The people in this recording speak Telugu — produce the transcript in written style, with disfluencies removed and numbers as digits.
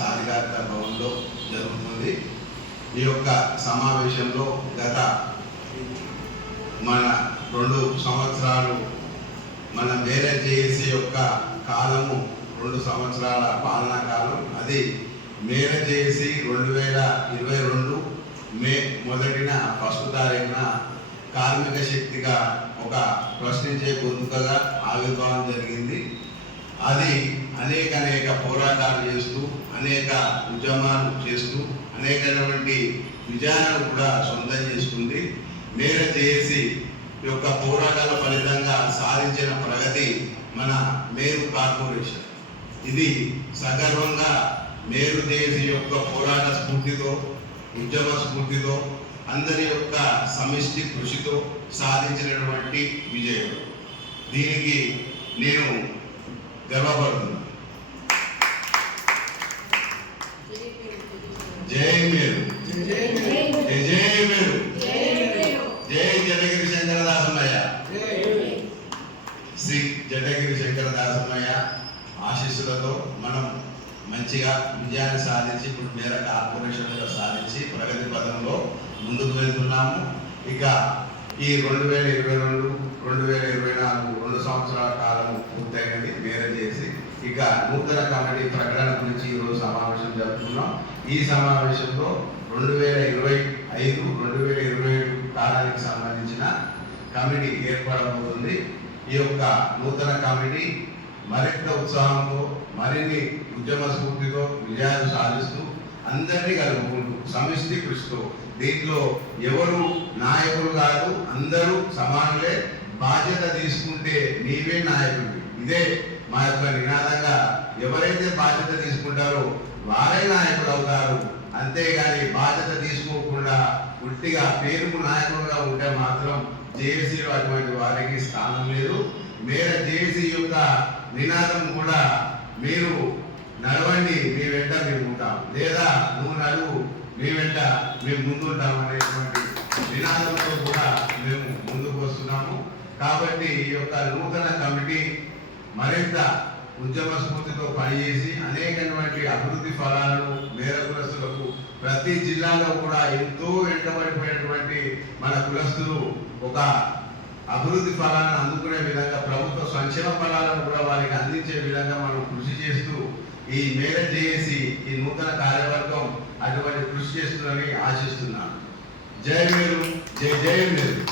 సాధికారత భవన్లో జరుగుతుంది. ఈ యొక్క సమావేశంలో గత మన 2 సంవత్సరాలు మన మేరే జేఏసీ యొక్క కాలము 2 సంవత్సరాల పాలనా కాలం. అది మేరే జేఏసీ 2022 మే 1 తారీఖున కార్మిక శక్తిగా ఒక ప్రశ్నించే గొంతుకగా ఆవిర్భావం జరిగింది. అది అనేక పోరాటాలు చేస్తూ అనేక ఉద్యమాలు చేస్తూ అనేకటువంటి విజయాలను కూడా సొంతం చేసుకుంది. మేరే జేఏసీ యొక్క పోరాటాల ఫలితంగా సాధించిన ప్రగతి మన మేరు కార్పొరేషన్. ఇది సగర్వంగా మేరు జేఏసీ యొక్క పోరాట స్ఫూర్తితో, ఉద్యమ స్ఫూర్తితో, అందరి యొక్క సమిష్టి కృషితో సాధించినటువంటి విజయం. దీనికి నేను గర్వపడుతున్నాను. జై మేరు, జై మేరు, జై జటగిరి శంకరదాసమయ్య. శ్రీ జటగిరి శంకరదాసమయ్య ఆశీస్సులతో మనం మంచిగా విజయాన్ని సాధించి ఇప్పుడు మేర కార్పొరేషన్గా సాధించి ప్రగతి పథంలో ముందుకు వెళ్తున్నాము. ఇక ఈ 2022, 2024 2 సంవత్సరాల కాలం పూర్తయినది మేర చేసి ఇక నూతన కమిటీ ప్రకటన గురించి ఈరోజు సమావేశం జరుపుకున్నాం. ఈ సమావేశంలో 2025, 2027 కాలానికి సంబంధించిన కమిటీ ఏర్పడబోతుంది. ఈ యొక్క నూతన కమిటీ మరింత ఉత్సాహంతో, మరిన్ని ఉద్యమ స్ఫూర్తితో విజయాలు సాధిస్తూ అందరినీ కలుపుకుంటూ సమిష్టి కృషితో, దీంట్లో ఎవరు నాయకులు కాదు, అందరూ సమానులే. బాధ్యత తీసుకుంటే నీవే నాయకుడు. ఇదే మా యొక్క నినాదంగా. ఎవరైతే బాధ్యత తీసుకుంటారో వారే నాయకుడు అవుతారు. అంతేగాని బాధ్యత తీసుకోకుండా ఉట్టిగా పేరుకు నాయకులుగా ఉంటే మాత్రం జేఏసీలో అటువంటి వారికి స్థానం లేదు. మేర జేఏసీ యొక్క నినాదం కూడా మీరు నడవండి, మీ వెంట మేము ఉంటాం, లేదా నువ్వు నడువు, మీ వెంట మేము ముందుంటాం అనేటువంటి నినాదంతో కూడా మేము ముందుకు వస్తున్నాము. కాబట్టి ఈ యొక్క నూతన కమిటీ మరింత ఉద్యమ స్ఫూర్తితో పనిచేసి అనేకటువంటి అభివృద్ధి ఫలాలను మేర కులస్తులకు ప్రతి జిల్లాలో కూడా ఎంతో వెంటబడిపోయినటువంటి మన కులస్తులు ఒక అభివృద్ధి ఫలాలను అందుకునే విధంగా, ప్రభుత్వ సంక్షేమ ఫలాలను కూడా వారికి అందించే విధంగా మనం కృషి చేస్తూ ఈ మేర జేఏసీ ఈ నూతన కార్యవర్గం అటువంటి కృషి చేస్తుందని ఆశిస్తున్నాను. జై మేరు, జై జై మేరు.